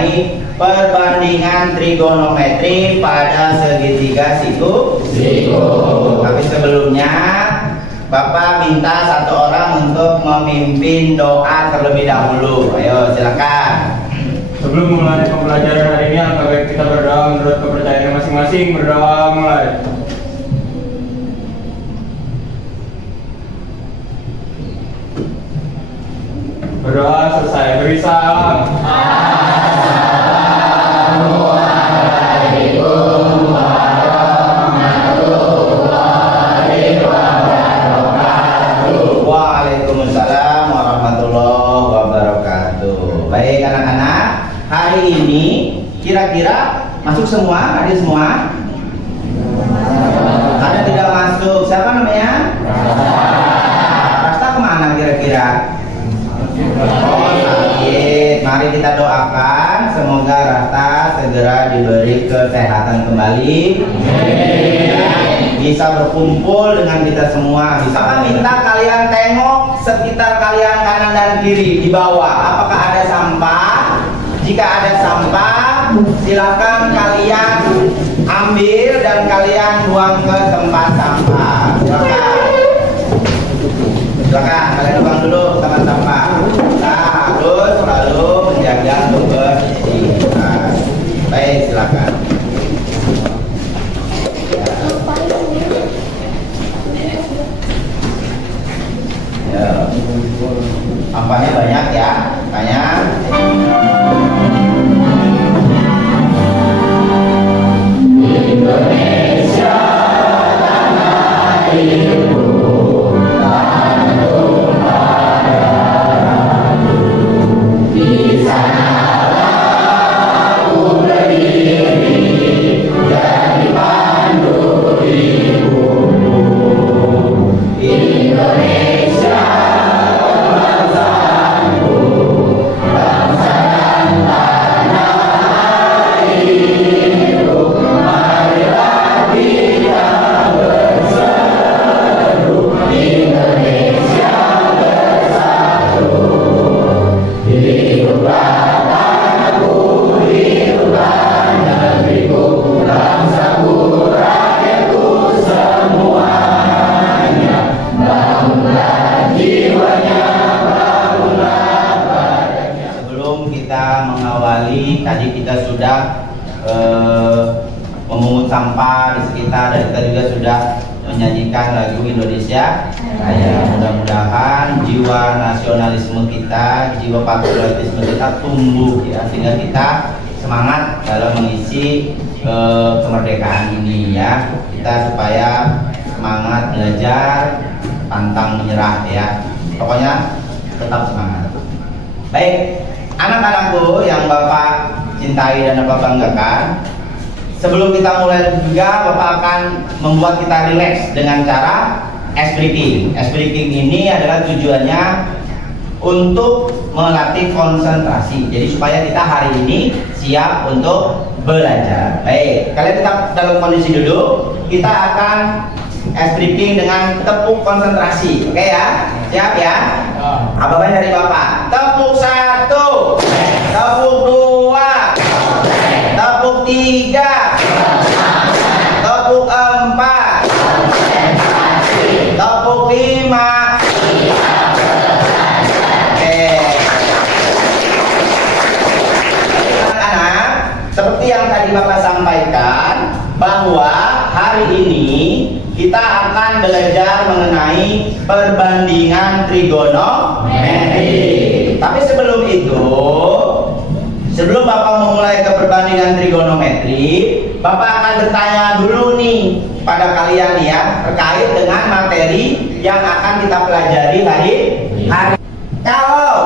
mengenai perbandingan trigonometri pada segitiga siku. Tapi sebelumnya Bapak minta satu orang untuk memimpin doa terlebih dahulu. Ayo silakan. Sebelum mulai pembelajaran hari ini, angka baik kita berdoa menurut kepercayaan masing-masing. Berdoa mulai. Berdoa selesai. Beri salam. Assalamualaikum warahmatullahi wabarakatuh. Waalaikumsalam warahmatullahi wabarakatuh. Baik anak-anak, hari ini kira-kira masuk semua? Ada semua? Ada tidak masuk? Siapa namanya? Rasta kemana kira-kira? Oh sakit. Mari kita doakan semoga Rasta segera diberi kesehatan kembali, bisa berkumpul dengan kita semua. Bisa minta kalian tengok sekitar kalian kanan dan kiri di bawah. Apakah ada sampah? Jika ada sampah, silakan kalian ambil dan kalian buang ke tempat sampah. Silakan kalian buang dulu ke tempat sampah. Nah, terus selalu menjaga kebersihan. Baik, silakan. Ya. Sampahnya banyak ya, banyak. Indonesia tanah airku. Tadi kita sudah memungut sampah di sekitar, dan kita juga sudah menyanyikan lagu Indonesia Raya. Mudah-mudahan jiwa nasionalisme kita, jiwa patriotisme kita tumbuh ya, sehingga kita semangat dalam mengisi kemerdekaan ini ya. Kita supaya semangat belajar, pantang menyerah ya. Pokoknya tetap semangat. Baik. Anak-anakku yang Bapak cintai dan Bapak banggakan, sebelum kita mulai juga Bapak akan membuat kita rileks dengan cara ice breaking. Ice breaking ini adalah tujuannya untuk melatih konsentrasi. Jadi supaya kita hari ini siap untuk belajar. Baik, kalian tetap dalam kondisi duduk. Kita akan ice breaking dengan tepuk konsentrasi. Oke ya? Siap ya? Apa-apa dari Bapak? Tepuk 1, tepuk 2, tepuk 3, tepuk 4, tepuk 5. Oke. Anak-anak, seperti yang tadi Bapak sampaikan, bahwa hari ini kita akan belajar mengenai perbandingan trigonometri. Tapi sebelum itu, sebelum Bapak memulai ke perbandingan trigonometri, Bapak akan bertanya dulu nih pada kalian ya, terkait dengan materi yang akan kita pelajari hari ini. Kalau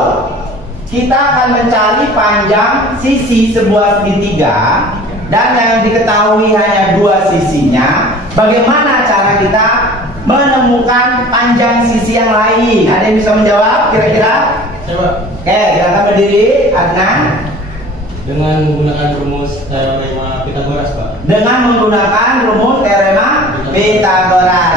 kita akan mencari panjang sisi sebuah segitiga dan yang diketahui hanya dua sisinya, bagaimana cara kita menemukan panjang sisi yang lain? Ada yang bisa menjawab kira-kira? Coba. Oke, silakan berdiri, Adnan. Dengan menggunakan rumus teorema Pitagoras, Pak. Dengan menggunakan rumus teorema Pitagoras.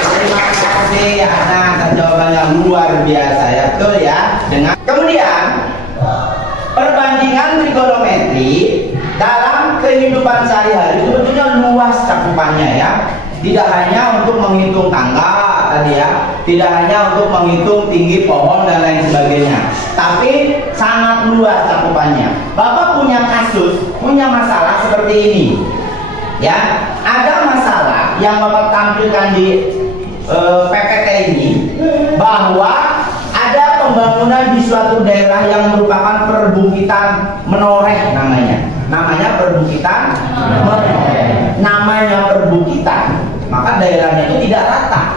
Terima kasih Adnan. jawabannya luar biasa ya, betul ya. Dengan kemudian perbandingan trigonometri dalam kehidupan sehari-hari itu sebetulnya luas cakupannya ya. Tidak hanya untuk menghitung tangga tadi ya, tidak hanya untuk menghitung tinggi pohon dan lain sebagainya, tapi sangat luas cakupannya. Bapak punya kasus, punya masalah seperti ini ya. Ada masalah yang Bapak tampilkan di PPT ini, bahwa ada pembangunan di suatu daerah yang merupakan perbukitan menoreh namanya perbukitan menoreh. Namanya perbukitan, maka daerahnya itu tidak rata,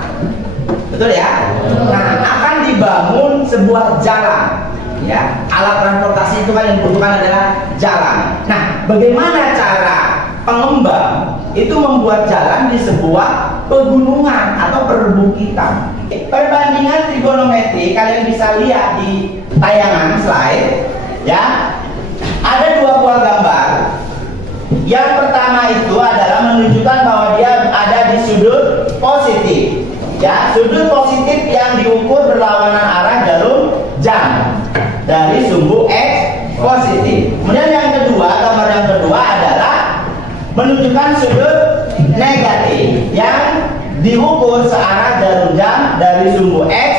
betul ya. Nah, akan dibangun sebuah jalan ya. Alat transportasi itu kan yang dibutuhkan adalah jalan. Nah, bagaimana cara pengembang itu membuat jalan di sebuah pegunungan atau perbukitan? Perbandingan trigonometri kalian bisa lihat di tayangan slide ya. Ada dua buah gambar. Yang pertama itu adalah menunjukkan bahwa dia ada di sudut positif ya. Sudut positif yang diukur berlawanan arah jarum jam dari sumbu X positif. Kemudian yang kedua, gambar yang kedua adalah menunjukkan sudut negatif yang diukur searah jarum jam dari sumbu X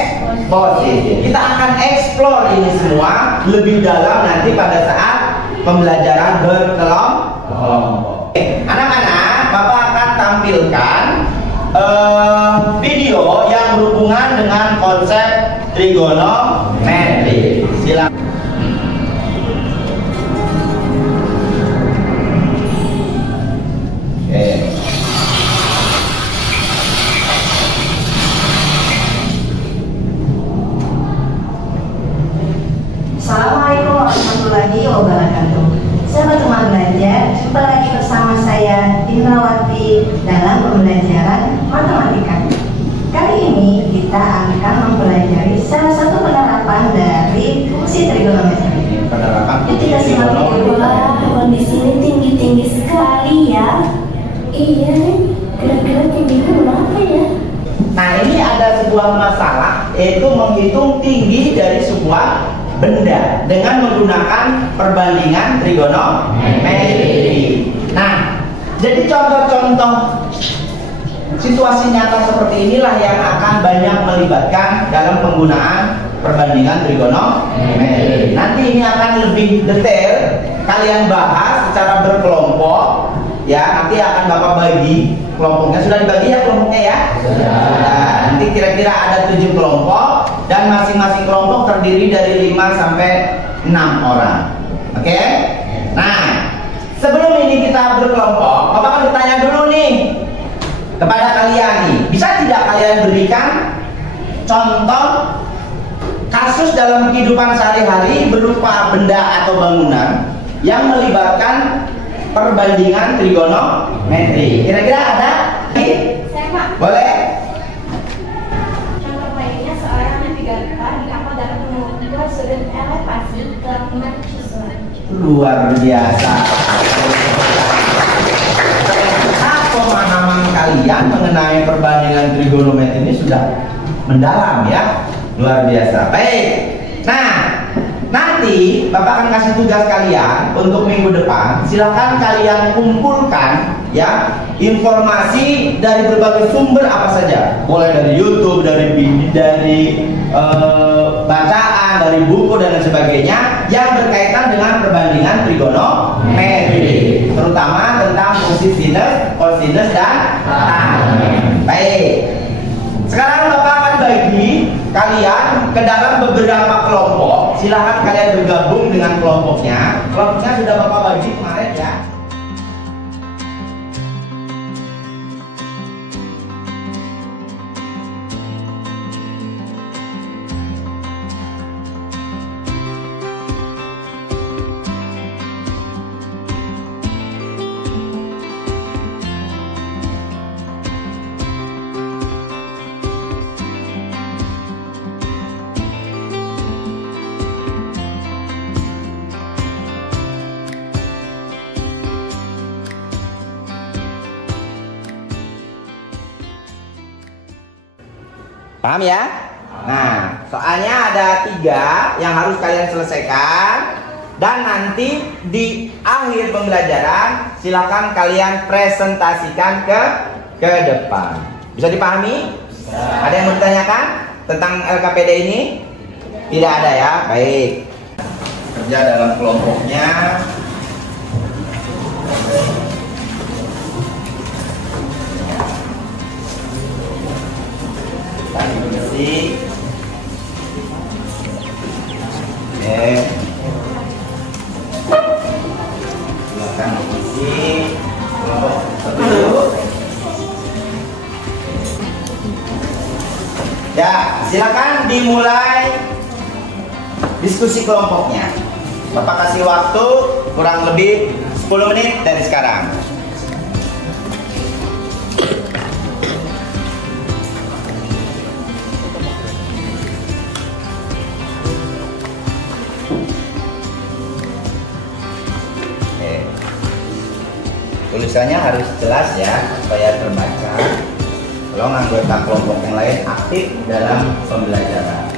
positif. Kita akan explore ini semua lebih dalam nanti pada saat pembelajaran berkelompok. Anak-anak, Bapak akan tampilkan video yang berhubungan dengan konsep trigonometri. Silakan. Assalamualaikum warahmatullahi wabarakatuh. Sahabat teman belajar, jumpa lagi bersama saya Indrawati dalam pembelajaran matematika. Kali ini kita akan mempelajari salah satu penerapan dari fungsi trigonometri. Penerapan Yuk kita simak dulu. Kondisi ini tinggi-tinggi sekali ya. Iya, kira-kira tingginya berapa ya? Nah, ini ada sebuah masalah, yaitu menghitung tinggi dari sebuah benda dengan menggunakan perbandingan trigonometri. Nah, jadi contoh-contoh situasi nyata seperti inilah yang akan banyak melibatkan dalam penggunaan perbandingan trigonometri. Nanti ini akan lebih detail kalian bahas secara berkelompok ya. Nanti akan Bapak bagi kelompoknya. Sudah dibagi ya kelompoknya ya? Sudah. Nanti kira-kira ada 7 kelompok dan masing-masing kelompok terdiri dari 5 sampai 6 orang. Oke? Nah, sebelum ini kita berkelompok, Bapak akan bertanya dulu nih kepada kalian nih. Bisa tidak kalian berikan contoh kasus dalam kehidupan sehari-hari berupa benda atau bangunan yang melibatkan perbandingan trigonometri? Kira-kira ada? Saya Pak. Boleh? Contoh lainnya seorang navigator di kapal dapat mengukur sudut elevasi ke 5 siswa. Luar biasa. Pemahaman kalian mengenai perbandingan trigonometri ini sudah mendalam ya. Luar biasa. Baik. Nah, nanti Bapak akan kasih tugas kalian untuk minggu depan. Silakan kalian kumpulkan ya informasi dari berbagai sumber apa saja. Boleh dari YouTube, dari bacaan, dari buku dan lain sebagainya yang berkaitan dengan perbandingan trigonometri, terutama tentang fungsi sinus, kosinus dan tan. Baik. Sekarang Bapak akan bagi kalian ke dalam beberapa kelompok. Silahkan kalian bergabung dengan kelompoknya. Kelompoknya sudah Bapak bagi kemarin ya. Paham ya? Nah, soalnya ada 3 yang harus kalian selesaikan. Dan nanti di akhir pembelajaran silakan kalian presentasikan ke depan. Bisa dipahami? Ada yang mau ditanyakan tentang LKPD ini? Tidak ada ya? Baik. Kerja dalam kelompoknya. Tadi bersih. Oke. Silakan isi kelompok 1. Ya, silakan dimulai diskusi kelompoknya. Bapak kasih waktu kurang lebih 10 menit dari sekarang. Tulisannya harus jelas ya, supaya terbaca. Kalau anggota kelompok yang lain aktif dalam pembelajaran.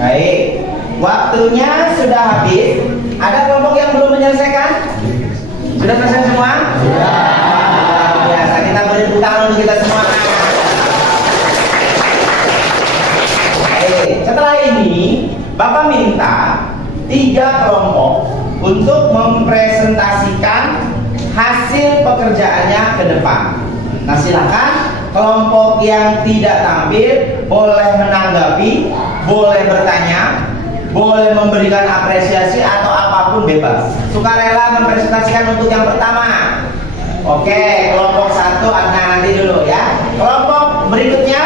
Baik, waktunya sudah habis. Ada kelompok yang belum menyelesaikan? Sudah selesai semua? Sudah. Biasa, kita beri tepuk tangan untuk kita semua. Baik, setelah ini Bapak minta 3 kelompok untuk mempresentasikan hasil pekerjaannya ke depan. Nah, silakan kelompok yang tidak tampil boleh menanggapi, boleh bertanya, boleh memberikan apresiasi atau apapun bebas. Sukarela mempresentasikan untuk yang pertama. Oke, kelompok 1 nanti dulu ya. Kelompok berikutnya.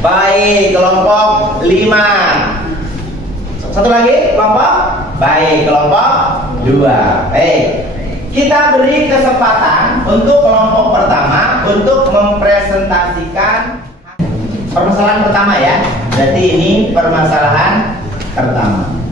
Baik, kelompok 5. Satu lagi kelompok. Baik, kelompok 2. Baik. Kita beri kesempatan untuk kelompok pertama untuk mempresentasikan permasalahan pertama ya. Berarti ini permasalahan pertama.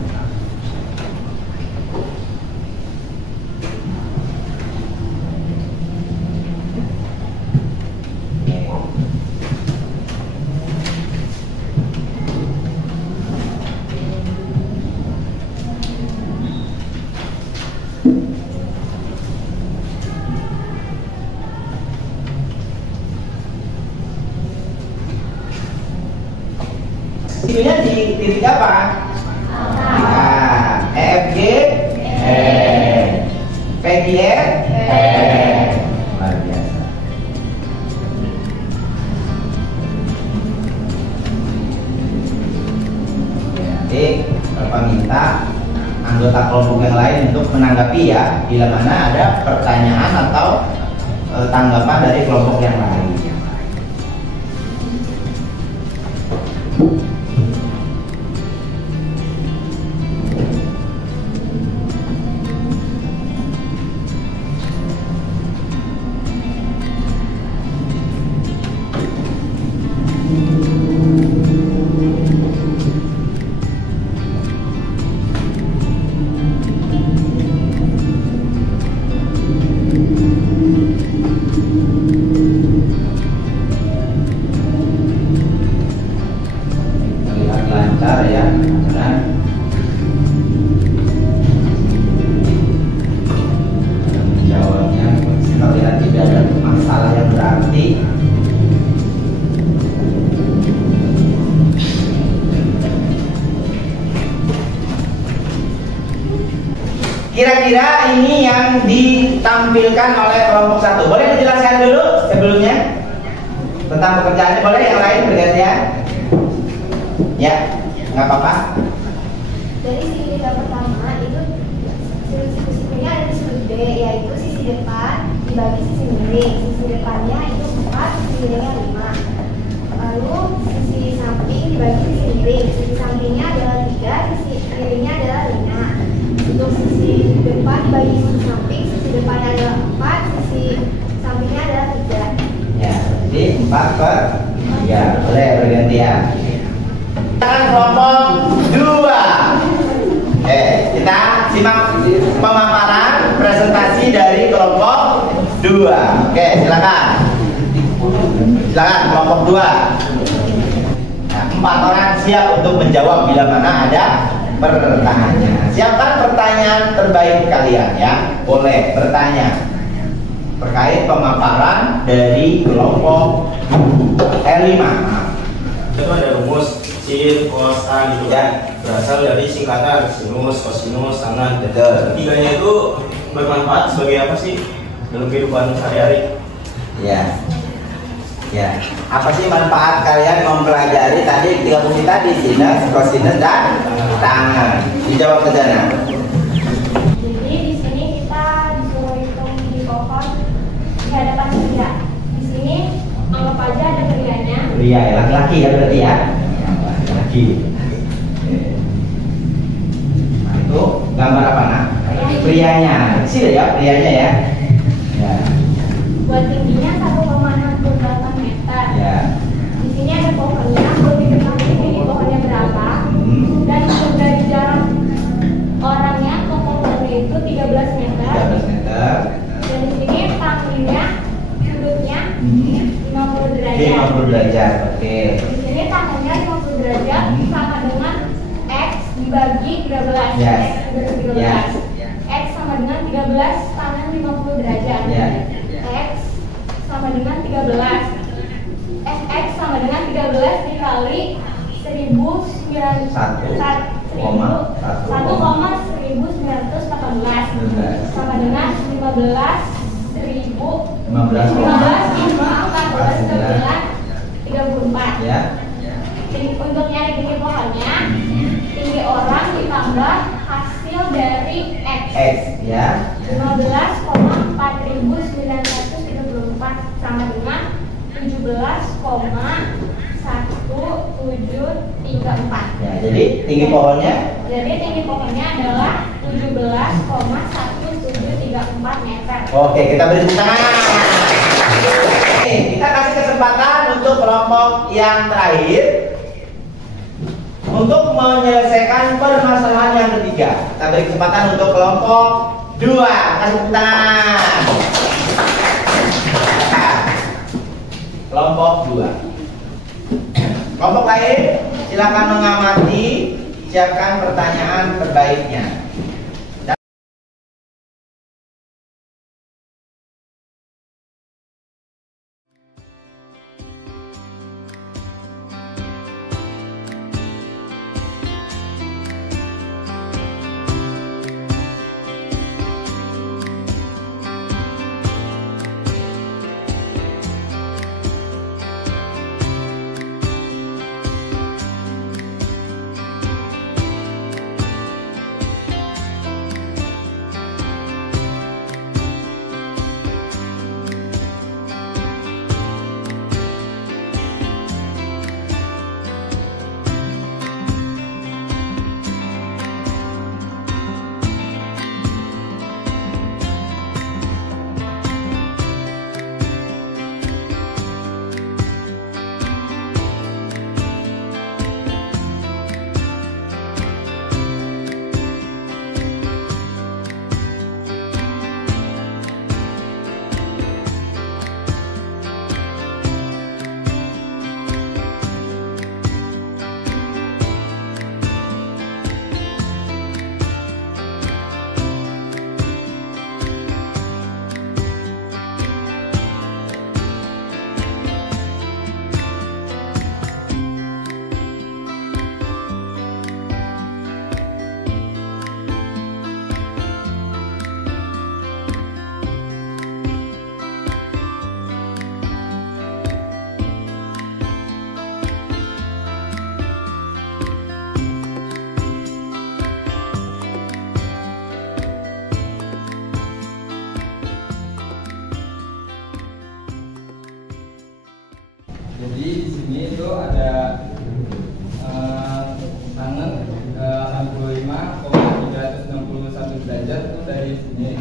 Itunya di titik apa? Nah, EFG PGR luar biasa. Jadi Bapak minta anggota kelompok yang lain untuk menanggapi ya, bila mana ada pertanyaan atau tanggapan dari kelompok yang lain. ini yang ditampilkan oleh kelompok 1? Boleh dijelaskan dulu sebelumnya tentang pekerjaannya? Boleh yang lain bergantian? Ya, nggak apa-apa. Dari sisi pertama itu sisi-sisinya ada di sudut B, yaitu sisi depan dibagi sisi miring. Sisi depannya itu 4, sisi miringnya 5. Lalu sisi samping dibagi sisi miring. Sisi sampingnya adalah 3, sisi miringnya adalah 5. Untuk sisi depan dibagi sisi samping, sisi depannya adalah 4, sisi sampingnya adalah 3. Ya, jadi 4/3. Boleh bergantian. Sekarang kelompok 2. Kita simak pemaparan presentasi dari kelompok 2. Silakan. Silakan kelompok 2. Nah, 4 orang siap untuk menjawab bila mana ada pertanyaan. Siapkan pertanyaan terbaik kalian ya. Boleh bertanya terkait pemaparan dari kelompok R5. Itu ada rumus sin, cos, tan gitu kan, berasal dari singkatan sinus, kosinus, tangen. Betul. Ketiganya itu bermanfaat sebagai apa sih dalam kehidupan sehari-hari? Ya. Ya. Apa sih manfaat kalian mempelajari tadi 3 fungsi tadi, sinus, kosinus dan tangen? Dijawab ke sana. Jadi di sini kita disuruh hitung di pohon di hadapan pria. Di sini anggap aja ada prianya. Pria ya, laki-laki ya berarti ya. Laki. Nah, itu gambar apa nak? Prianya. Kecil ya prianya ya. Ya. Buat tingginya 1,68 meter. Ya. Di sini ada pohonnya. Buat diketahui ini pohonnya berapa? Dan dari jarak orangnya ke pohonnya itu 13 meter. 13 meter. Dan di sini tangannya sudutnya 50 derajat. 50 derajat. Oke. Di sini tangannya 50 derajat sama dengan X dibagi 13. Yes. X dibagi 13. Yes. X sama dengan 13 tangan 50 derajat. Yeah. X sama dengan 13. X sama dengan 13 dikali 1.914 sama dengan 34. Ya. Untuk nyari tinggi pohonnya, tinggi orang ditambah hasil dari X. X ya. 15,4934 sama dengan 17,1734. Ya, jadi tinggi pohonnya adalah 17,1734 meter. oke, kita beri tepuk tangan. Oke, kita kasih kesempatan untuk kelompok yang terakhir untuk menyelesaikan permasalahan yang ketiga. Kita beri kesempatan untuk kelompok 2. Kasih tepuk tangan. Kelompok 2. Kelompok lain silakan mengamati, siapkan pertanyaan terbaiknya. Jadi di sini itu ada tangan 85,361 derajat itu dari sini.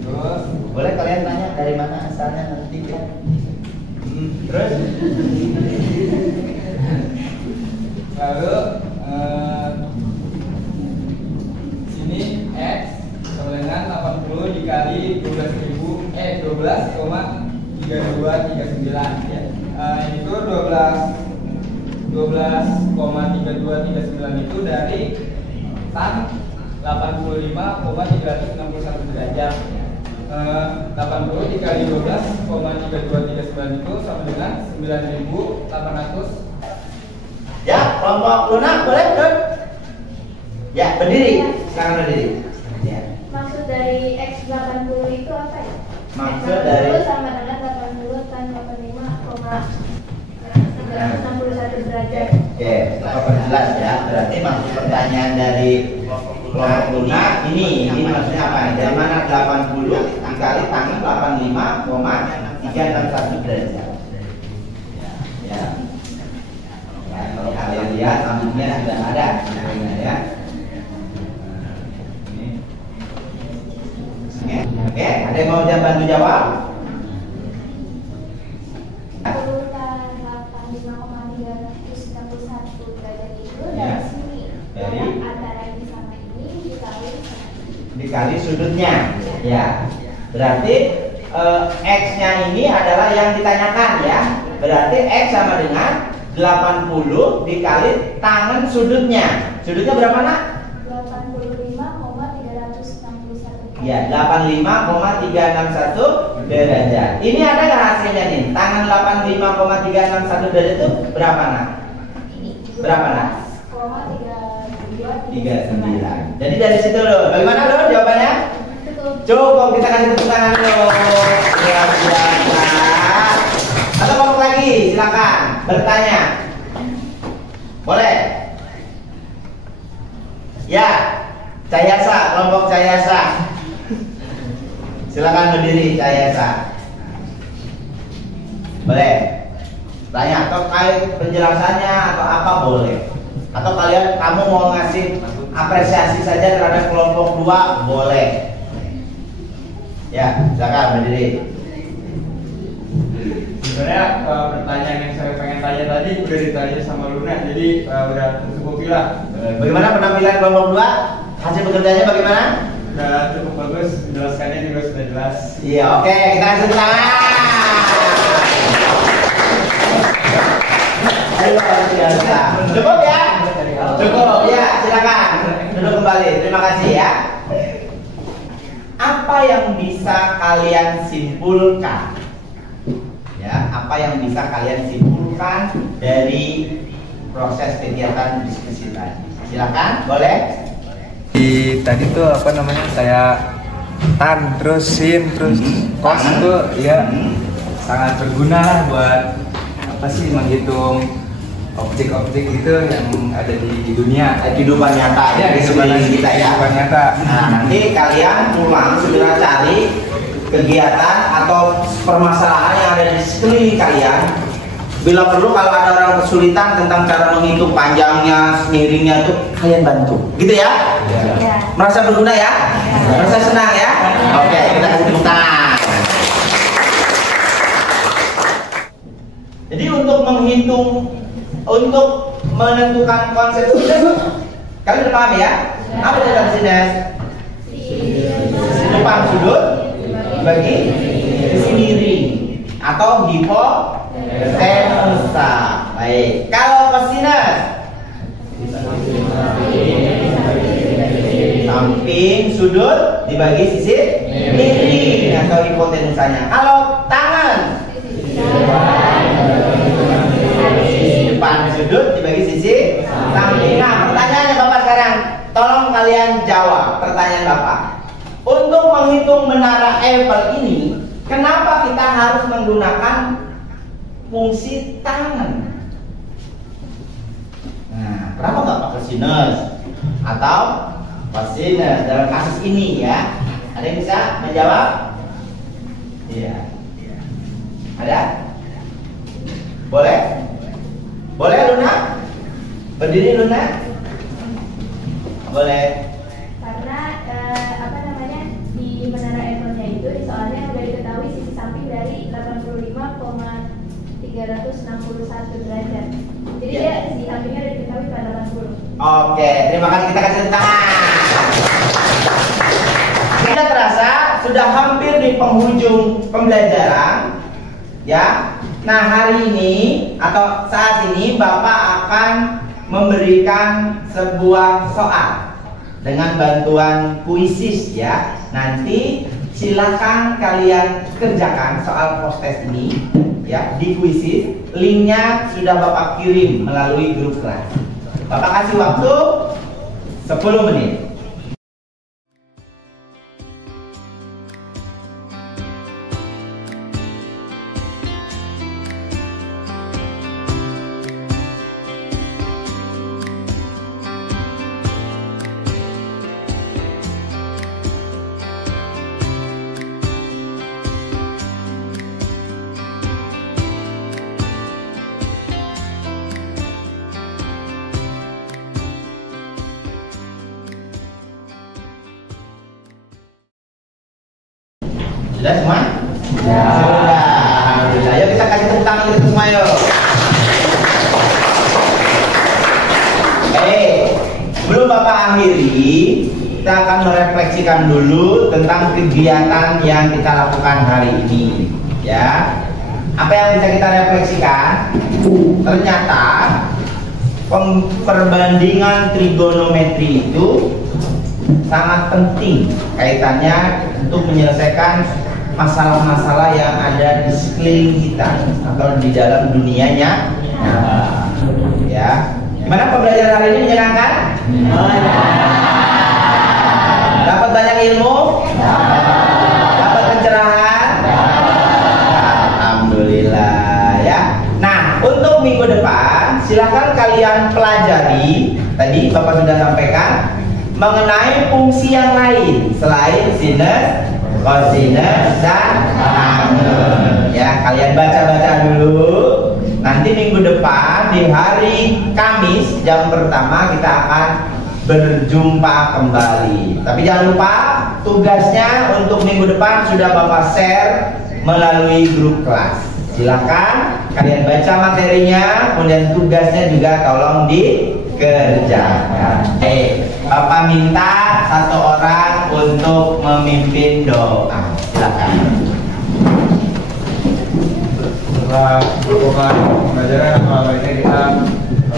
Terus Boleh kalian tanya dari mana asalnya nanti ya. Terus lalu sini X sama dengan 80 dikali 12,3239 ya. Itu 12,3239 itu dari tan 85,361 derajat. 80 dikali 12,3239 itu sama dengan 9.800. ya, kelompok lunak boleh Dun? Ya, berdiri. Sekarang berdiri. Ya. Maksud dari X80 itu apa ya? Maksud dari X80 sama dengan 80 tan 85,361 derajat. Oke, apa jelas ya? Berarti maksud pertanyaan dari kelompok lunak ini maksudnya apa? Dari mana 80 dikali tangan 85,361 derajat. Ya. Kalau kalian lihat sambungnya sudah ada, ya. Oke, ada yang mau bantu jawab? 80 tan 85,361 derajat itu Ya. dari sini. Dari? Antara ini sama ini dikali sama ini. Dikali sudutnya, ya. Berarti X-nya ini adalah yang ditanyakan ya. Berarti X sama dengan 80 dikali tangan sudutnya. Sudutnya berapa nak? 85,361. Ya, 85,361 derajat. Ini ada nggak hasilnya nih? Tangan 85,361 derajat itu berapa nak? Ini. Berapa nak? 39. Jadi dari situ loh. Bagaimana loh jawabannya? Cukup, kita kasih tepuk tangan dulu. Luar biasa. Atau kelompok lagi, silakan bertanya. Boleh? Ya, Cayasa, kelompok Cayasa. Silakan berdiri, Cayasa. Boleh? Tanya atau kait penjelasannya atau apa boleh? Atau kamu mau ngasih apresiasi saja terhadap kelompok 2 boleh. Ya, silakan berdiri. Sebenarnya pertanyaan yang saya pengen tanya tadi udah ditanya sama Luna, jadi udah tercukupi lah. Bagaimana penampilan kelompok 2? Hasil bekerjanya bagaimana? Udah cukup bagus, menjelaskannya juga sudah jelas. Iya, oke, kita kasih tangan. Ayo, biasa. Cukup ya? Cukup ya, silakan. Duduk kembali. Terima kasih ya. Apa yang bisa kalian simpulkan? Ya, apa yang bisa kalian simpulkan dari proses kegiatan diskusi tadi? Silakan, boleh. Tadi tuh apa namanya, saya tan terus sin terus kos itu ya sangat berguna lah buat apa sih menghitung objek-objek itu yang ada di dunia, Kehidupan nyata ya, di sekeliling kita ya. kehidupan nyata. Nah, nanti kalian pulang segera cari kegiatan atau permasalahan yang ada di sekeliling kalian. Bila perlu kalau ada orang kesulitan tentang cara menghitung panjangnya, miringnya itu kalian bantu, gitu ya? Ya. Merasa berguna ya? Merasa senang ya? Oke, kita kasih tepuk tangan. Jadi untuk menghitung, untuk menentukan konsep sudut, kalian udah paham ya? Apa itu konsep sudut? Sisi depan sudut dibagi sisi miring atau hipotenusa. Baik. Kalau kosinus, samping sudut dibagi sisi miring atau hipotenusanya. Kalau tangan, sisi depan sudut dibagi sisi samping. Nah, pertanyaannya Bapak sekarang, tolong kalian jawab pertanyaan Bapak. Untuk menghitung menara Eiffel ini, kenapa kita harus menggunakan fungsi tangan? Nah, kenapa nggak pakai sinus atau kosinus dalam kasus ini ya? Ada yang bisa menjawab? Iya. Ada? Boleh? Boleh Luna? Berdiri Luna? Boleh. Karena apa namanya, di menara Eiffelnya itu di soalnya udah diketahui sisi samping dari 85,361 derajat. Jadi Ya. dia sisi sampingnya udah diketahui pada 80. Oke, terima kasih, kita kasih tepuk tangan. Tidak terasa sudah hampir di penghujung pembelajaran, ya. Nah, hari ini atau saat ini Bapak akan memberikan sebuah soal dengan bantuan kuisis, ya. Nanti silakan kalian kerjakan soal post-test ini, ya, di kuisis. Linknya sudah Bapak kirim melalui grup kelas. Bapak kasih waktu 10 menit. Sudah semua? Sudah. Alhamdulillah. Yuk kita kasih tepuk tangan kita semua yuk. Sebelum Bapak akhiri, kita akan merefleksikan dulu tentang kegiatan yang kita lakukan hari ini, ya. Apa yang bisa kita refleksikan? Ternyata perbandingan trigonometri itu sangat penting kaitannya untuk menyelesaikan masalah-masalah yang ada di sekeliling kita atau di dalam dunianya. Ya, gimana pembelajaran hari ini, menyenangkan? Dapat banyak ilmu? Dapat pencerahan? Alhamdulillah, ya. Nah, untuk minggu depan silahkan kalian pelajari. Tadi Bapak sudah sampaikan mengenai fungsi yang lain selain sinus, kosinus, dan tangen. Ya, kalian baca-baca dulu. Nanti minggu depan di hari Kamis jam pertama kita akan berjumpa kembali. Tapi jangan lupa tugasnya untuk minggu depan sudah Bapak share melalui grup kelas. Silakan kalian baca materinya, kemudian tugasnya juga tolong dikerjakan. Bapak minta satu orang untuk memimpin doa. Silakan. Setelah melakukan pembelajaran malam ini, kita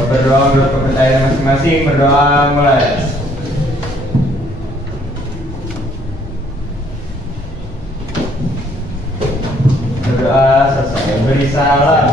berdoa menurut kepercayaan masing-masing. Berdoa mulai. Berdoa selesai. Beri salam.